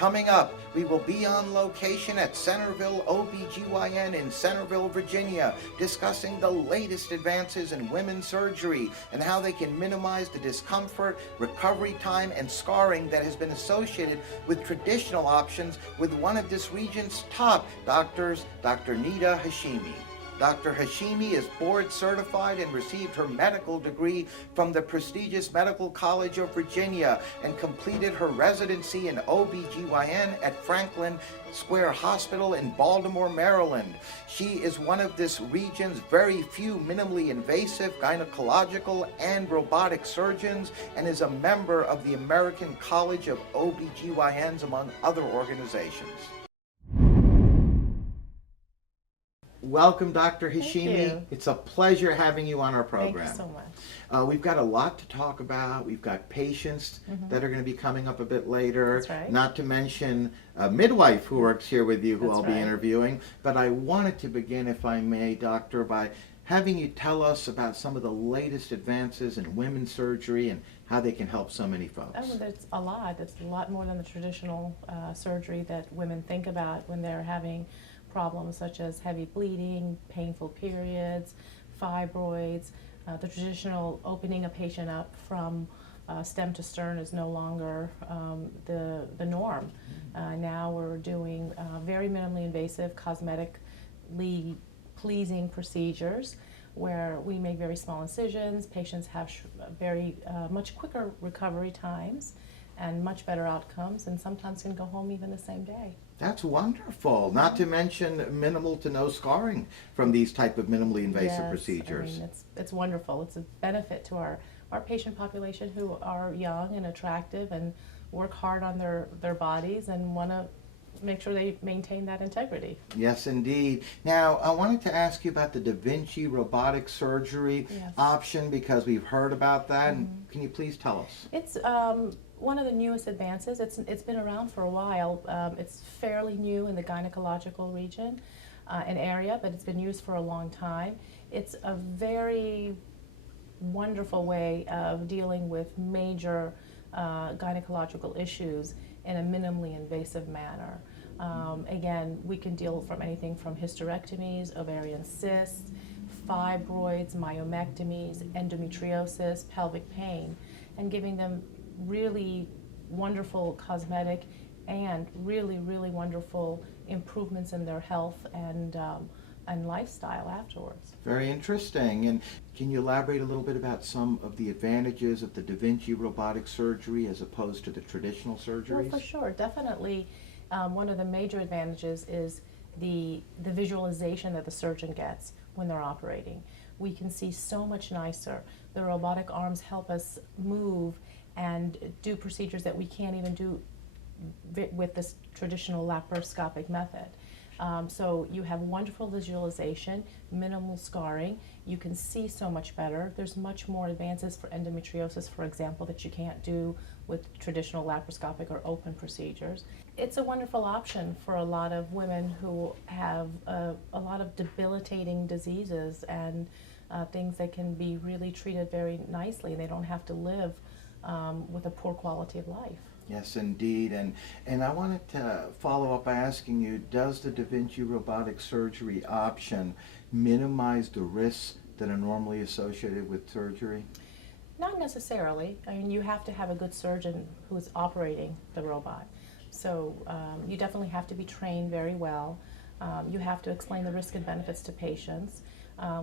Coming up, we will be on location at Centreville OB GYN in Centreville, Virginia, discussing the latest advances in women's surgery and how they can minimize the discomfort, recovery time, and scarring that has been associated with traditional options with one of this region's top doctors, Dr. Neda Hashemi. Dr. Hashemi is board certified and received her medical degree from the prestigious Medical College of Virginia and completed her residency in OB/GYN at Franklin Square Hospital in Baltimore, Maryland. She is one of this region's very few minimally invasive gynecological and robotic surgeons and is a member of the American College of OB/GYNs, among other organizations. Welcome, Dr. Hashemi. It's a pleasure having you on our program. Thank you so much. We've got a lot to talk about. We've got patients that are going to be coming up a bit later. That's right. Not to mention a midwife who works here with you, who That's I'll be right. interviewing. But I wanted to begin, if I may, Doctor, by having you tell us about some of the latest advances in women's surgery and how they can help so many folks. Oh, there's a lot. It's a lot more than the traditional surgery that women think about when they're having problems such as heavy bleeding, painful periods, fibroids. The traditional opening a patient up from stem to stern is no longer the norm. Now we're doing very minimally invasive, cosmetically pleasing procedures where we make very small incisions. Patients have very much quicker recovery times and much better outcomes, and sometimes can go home even the same day. That's wonderful. Not to mention minimal to no scarring from these type of minimally invasive procedures. I mean, it's wonderful. It's a benefit to our patient population who are young and attractive and work hard on their bodies and want to make sure they maintain that integrity. Yes, indeed. Now, I wanted to ask you about the Da Vinci robotic surgery option because we've heard about that. And can you please tell us? It's one of the newest advances. It's been around for a while. It's fairly new in the gynecological region and area, but it's been used for a long time. It's a very wonderful way of dealing with major gynecological issues in a minimally invasive manner. Again, we can deal from anything from hysterectomies, ovarian cysts, fibroids, myomectomies, endometriosis, pelvic pain, and giving them really wonderful cosmetic and really, really wonderful improvements in their health and lifestyle afterwards. Very interesting. And can you elaborate a little bit about some of the advantages of the Da Vinci robotic surgery as opposed to the traditional surgeries? Well, for sure, definitely. One of the major advantages is the visualization that the surgeon gets when they're operating. We can see so much nicer. The robotic arms help us move and do procedures that we can't even do with this traditional laparoscopic method. So you have wonderful visualization, minimal scarring. You can see so much better. There's much more advances for endometriosis, for example, that you can't do with traditional laparoscopic or open procedures. It's a wonderful option for a lot of women who have a lot of debilitating diseases and things that can be really treated very nicely. They don't have to live with a poor quality of life. Yes, indeed. And I wanted to follow up by asking you, does the Da Vinci robotic surgery option minimize the risks that are normally associated with surgery? Not necessarily. I mean, you have to have a good surgeon who's operating the robot. So you definitely have to be trained very well. You have to explain the risk and benefits to patients.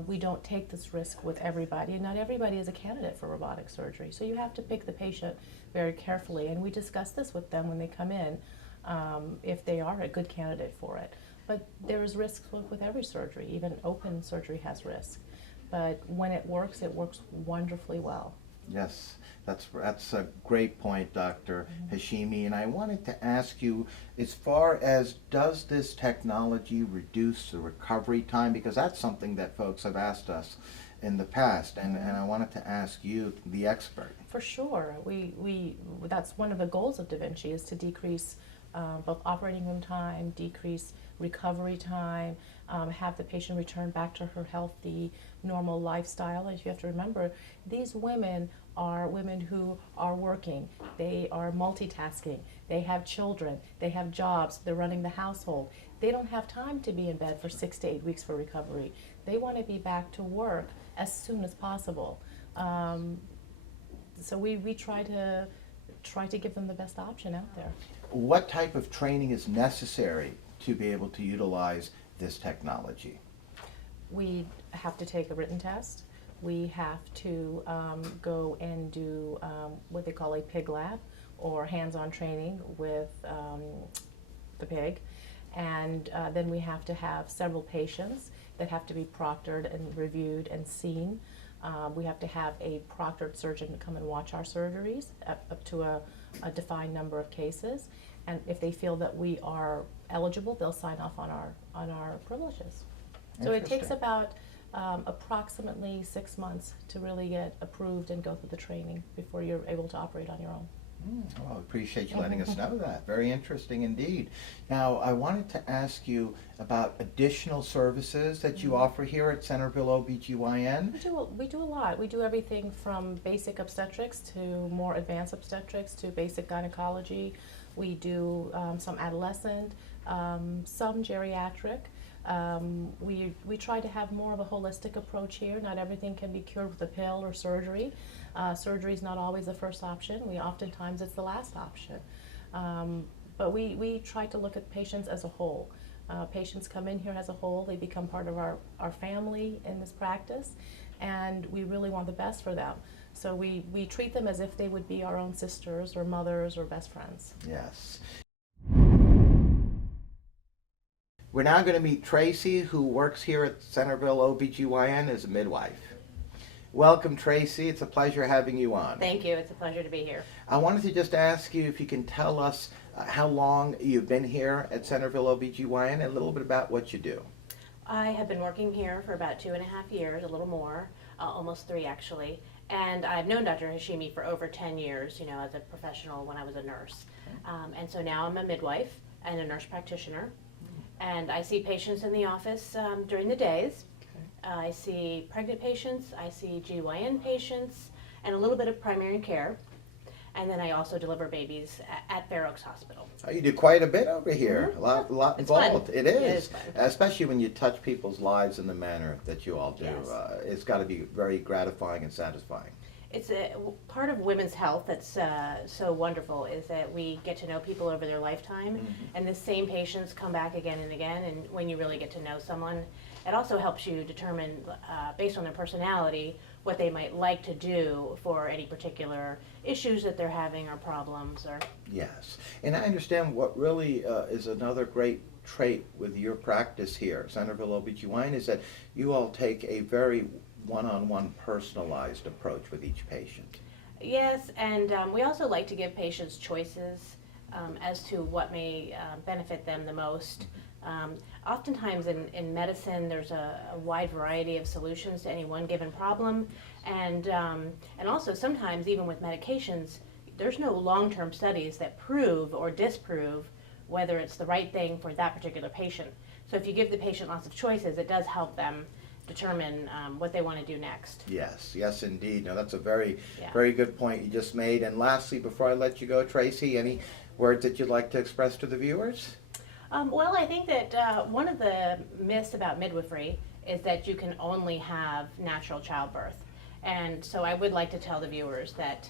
We don't take this risk with everybody, and not everybody is a candidate for robotic surgery. So you have to pick the patient very carefully, and we discuss this with them when they come in, if they are a good candidate for it. But there is risks with every surgery. Even open surgery has risk. But when it works wonderfully well. Yes, that's a great point, Dr. Hashemi. And I wanted to ask you, as far as does this technology reduce the recovery time? Because that's something that folks have asked us in the past, and I wanted to ask you, the expert. For sure. That's one of the goals of Da Vinci, is to decrease both operating room time, decrease recovery time, have the patient return back to her healthy, normal lifestyle. As you have to remember, these women are women who are working, they are multitasking, they have children, they have jobs, they're running the household. They don't have time to be in bed for 6 to 8 weeks for recovery. They want to be back to work as soon as possible. So we try to give them the best option out there. What type of training is necessary to be able to utilize this technology? We have to take a written test. We have to go and do what they call a pig lab, or hands-on training with the pig. And then we have to have several patients that have to be proctored and reviewed and seen. We have to have a proctored surgeon come and watch our surgeries up to a defined number of cases. And if they feel that we are eligible, they'll sign off on our privileges. So it takes about approximately 6 months to really get approved and go through the training before you're able to operate on your own. Well, I appreciate you letting us know that. Very interesting indeed. Now, I wanted to ask you about additional services that you offer here at Centreville OB/GYN. We do a lot. We do everything from basic obstetrics to more advanced obstetrics to basic gynecology. We do some adolescent, some geriatric. We try to have more of a holistic approach here. Not everything can be cured with a pill or surgery. Surgery is not always the first option. Oftentimes it's the last option. But we try to look at patients as a whole. Patients come in here as a whole. They become part of our family in this practice, and we really want the best for them. So we treat them as if they would be our own sisters or mothers or best friends. Yes. We're now going to meet Tracy, who works here at Centreville OB/GYN as a midwife. Welcome, Tracy. It's a pleasure having you on. Thank you. It's a pleasure to be here. I wanted to just ask you if you can tell us how long you've been here at Centreville OB/GYN and a little bit about what you do. I have been working here for about 2.5 years, a little more, almost 3 actually. And I've known Dr. Hashemi for over 10 years, as a professional when I was a nurse. And so now I'm a midwife and a nurse practitioner. And I see patients in the office during the days. I see pregnant patients, I see GYN patients, and a little bit of primary care. And then I also deliver babies at Fairfax Hospital. Oh, you do quite a bit over here. A lot It's involved. fun. It is. It is fun. Especially when you touch people's lives in the manner that you all do. Yes. It's got to be very gratifying and satisfying. It's a part of women's health that's so wonderful is that we get to know people over their lifetime, and the same patients come back again and again. And when you really get to know someone, it also helps you determine, based on their personality, what they might like to do for any particular issues that they're having or problems. Or Yes, and I understand what really is another great trait with your practice here, Centreville OB/GYN, is that you all take a very one-on-one personalized approach with each patient. Yes, and we also like to give patients choices as to what may benefit them the most. Oftentimes in medicine, there's a wide variety of solutions to any one given problem, and also sometimes even with medications, there's no long-term studies that prove or disprove whether it's the right thing for that particular patient. So if you give the patient lots of choices, it does help them determine what they want to do next. Yes, indeed. Now that's a very Yeah. good point you just made. And lastly, before I let you go, Tracy, any words that you'd like to express to the viewers? Well, I think that one of the myths about midwifery is that you can only have natural childbirth. And so I would like to tell the viewers that,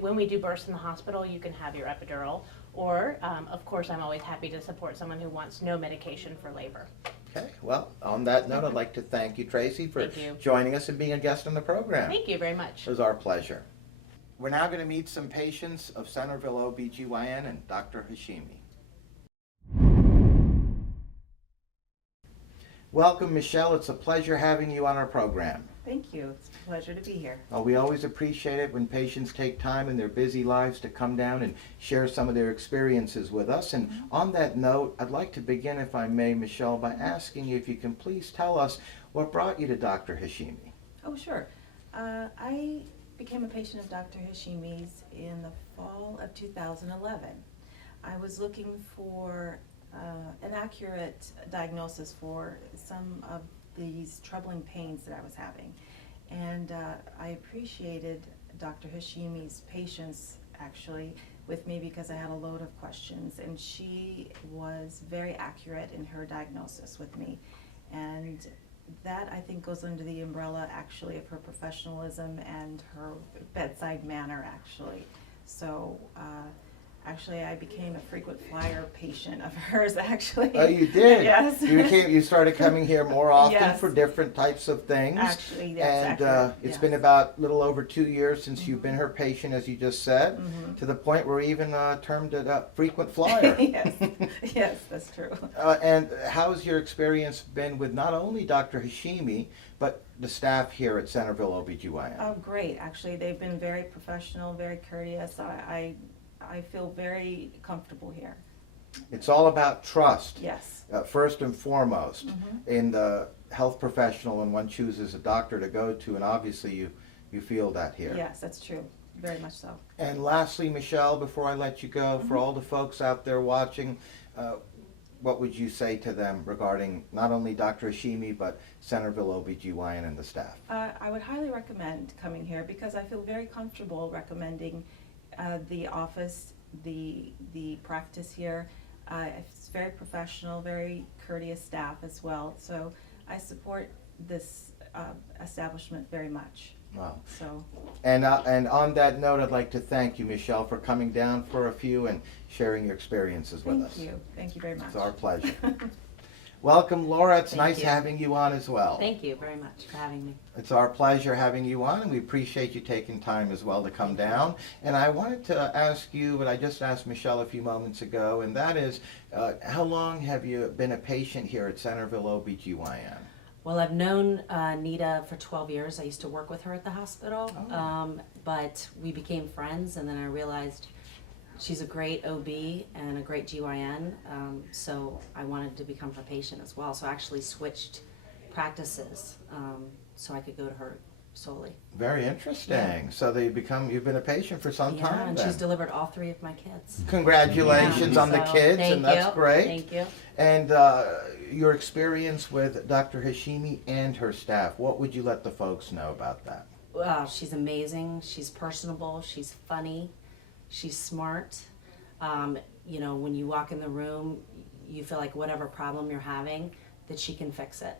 when we do births in the hospital, you can have your epidural. Or, of course, I'm always happy to support someone who wants no medication for labor. Okay, well, on that note, I'd like to thank you, Tracy, for joining us and being a guest on the program. Thank you very much. It was our pleasure. We're now going to meet some patients of Centreville OB/GYN and Dr. Hashemi. Welcome, Michelle. It's a pleasure having you on our program. Thank you. It's a pleasure to be here. Well, we always appreciate it when patients take time in their busy lives to come down and share some of their experiences with us. And on that note, I'd like to begin, if I may, Michelle, by asking you if you can please tell us what brought you to Dr. Hashemi. Oh, sure. I became a patient of Dr. Hashemi's in the fall of 2011. I was looking for an accurate diagnosis for some of these troubling pains that I was having. And I appreciated Dr. Hashimi's patients actually with me because I had a load of questions, and she was very accurate in her diagnosis with me. And that, I think, goes under the umbrella actually of her professionalism and her bedside manner actually. So actually I became a frequent flyer patient of hers actually. Oh, you did? Yes. You started coming here more often Yes. for different types of things. Actually, that's And accurate, it's yes. been about a little over 2 years since you've been her patient, as you just said, to the point where we even termed it a frequent flyer. Yes, yes, that's true. And how's your experience been with not only Dr. Hashimi, but the staff here at Centreville OB/GYN? Oh, great. Actually, they've been very professional, very courteous. I feel very comfortable here. It's all about trust. Yes. First and foremost, in the health professional when one chooses a doctor to go to, and obviously you feel that here. Yes, that's true. Very much so. And lastly, Michelle, before I let you go, for all the folks out there watching, what would you say to them regarding not only Dr. Hashimi, but Centreville OB/GYN and the staff? I would highly recommend coming here because I feel very comfortable recommending the office, the practice here. It's very professional, very courteous staff as well. So I support this establishment very much. Wow. So And on that note, I'd like to thank you, Michelle, for coming down for a few and sharing your experiences with us. thank you. Thank you very much. It's our pleasure. Welcome, Laura. It's Thank nice you. having you on as well. Thank you very much for having me. It's our pleasure having you on, and we appreciate you taking time as well to come down. And I wanted to ask you what I just asked Michelle a few moments ago, and that is, how long have you been a patient here at Centreville OB/GYN? Well, I've known Neda for 12 years. I used to work with her at the hospital, but we became friends, and then I realized she's a great OB and a great GYN, so I wanted to become her patient as well. So I actually switched practices so I could go to her solely. Very interesting. Yeah. So you've been a patient for some Yeah, time and then. she's delivered all 3 of my kids. Congratulations Yeah, on the so kids, thank and that's you. great. Thank you. And your experience with Dr. Hashimi and her staff, what would you let the folks know about that? She's amazing. She's personable. She's funny. She's smart. You know, when you walk in the room, you feel like whatever problem you're having, that she can fix it.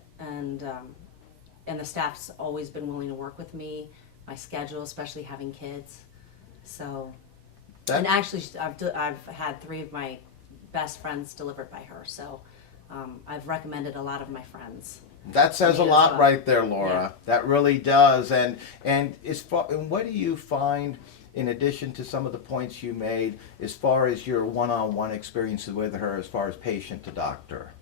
And the staff's always been willing to work with me. My schedule, especially having kids. So, and actually, I've had 3 of my best friends delivered by her. So, I've recommended a lot of my friends. That says a Me as lot well. right there, Laura. Yeah. That really does. And what do you find, in addition to some of the points you made, as far as your one-on-one experiences with her, as far as patient to doctor?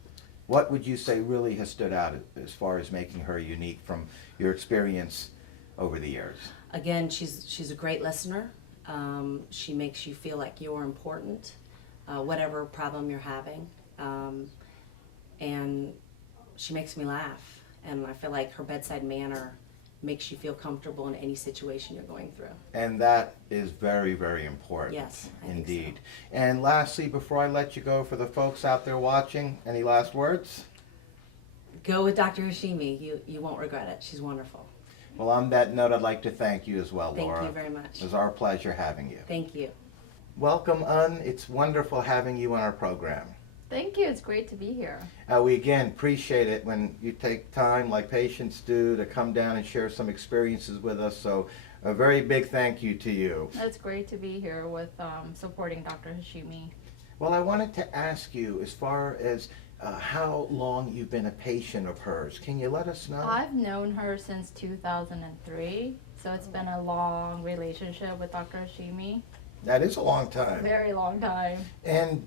What would you say really has stood out as far as making her unique from your experience over the years? Again, she's a great listener. She makes you feel like you're important, whatever problem you're having. And she makes me laugh. And I feel like her bedside manner makes you feel comfortable in any situation you're going through. And that is very, very important. Yes, I think indeed. so. And lastly, before I let you go, for the folks out there watching, any last words? Go with Dr. Hashimi. You won't regret it. She's wonderful. Well, on that note, I'd like to thank you as well, Thank Laura. you very much. It was our pleasure having you. Thank you. Welcome, It's wonderful having you on our program. Thank you. It's great to be here. We again appreciate it when you take time, like patients do, to come down and share some experiences with us. So a very big thank you to you. It's great to be here with supporting Dr. Hashimi. Well, I wanted to ask you, as far as how long you've been a patient of hers, can you let us know? I've known her since 2003, so it's been a long relationship with Dr. Hashimi. That is a long time. Very long time. And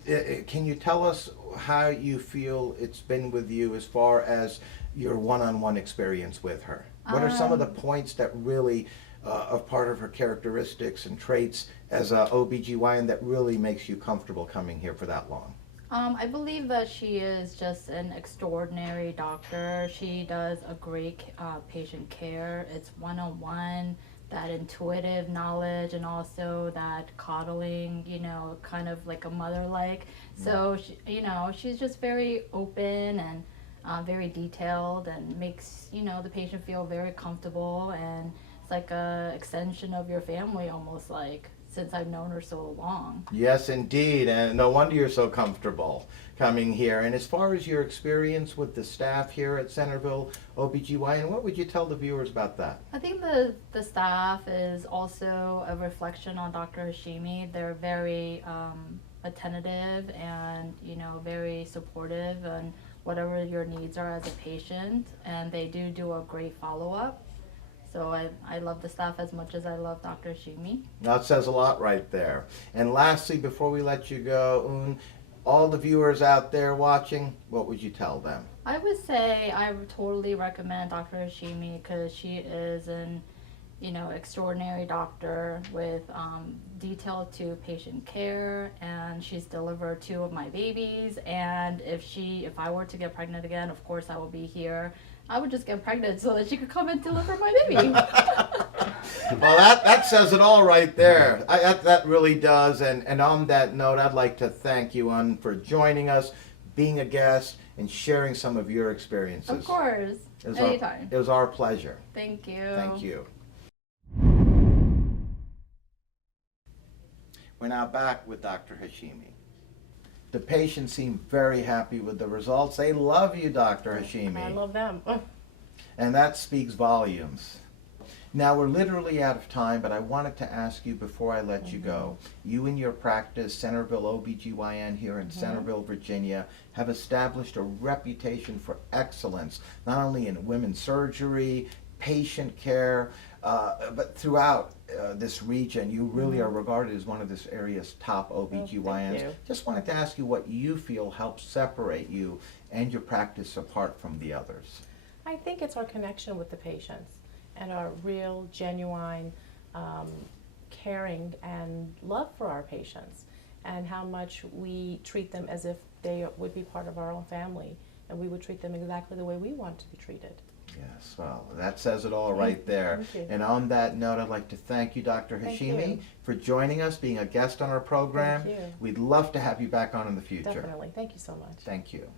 can you tell us how you feel it's been with you as far as your one-on-one experience with her? What are some of the points that really are part of her characteristics and traits as a OB/GYN that really makes you comfortable coming here for that long? I believe that she is just an extraordinary doctor. She does a great patient care. It's one-on-one, that intuitive knowledge, and also that coddling, you know, kind of like a mother-like. So, she's just very open and very detailed and makes, the patient feel very comfortable. And like a extension of your family almost, like, since I've known her so long. Yes, indeed, and no wonder you're so comfortable coming here. And as far as your experience with the staff here at Centreville OBGYN, what would you tell the viewers about that? I think the staff is also a reflection on Dr. Hashemi. They're very attentive and, you know, very supportive and whatever your needs are as a patient, and they do a great follow-up. So I love the staff as much as I love Dr. Hashemi. That says a lot right there. And lastly, before we let you go, all the viewers out there watching, what would you tell them? I would say I would totally recommend Dr. Hashemi because she is an, you know, extraordinary doctor with detail to patient care, and she's delivered 2 of my babies. And if I were to get pregnant again, of course I will be here. I would just get pregnant so that she could come and deliver my baby. Well, that says it all right there. That really does. And on that note, I'd like to thank you for joining us, being a guest, and sharing some of your experiences. Of course, anytime. It was our pleasure. Thank you. Thank you. We're now back with Dr. Hashemi. The patients seem very happy with the results. They love you, Dr. Hashemi. I love them. And that speaks volumes. Now, we're literally out of time, but I wanted to ask you before I let you go. You and your practice, Centreville OBGYN here in Centreville, Virginia, have established a reputation for excellence, not only in women's surgery, patient care, but throughout this region. You really are regarded as one of this area's top OBGYNs. Thank you. Just wanted to ask you what you feel helps separate you and your practice apart from the others. I think it's our connection with the patients and our real, genuine caring and love for our patients, and how much we treat them as if they would be part of our own family, and we would treat them exactly the way we want to be treated. Yes, well, that says it all right there. Thank you. And on that note, I'd like to thank you, Dr. Thank Hashemi, you. for joining us, being a guest on our program. Thank you. We'd love to have you back on in the future. Definitely. Thank you so much. Thank you.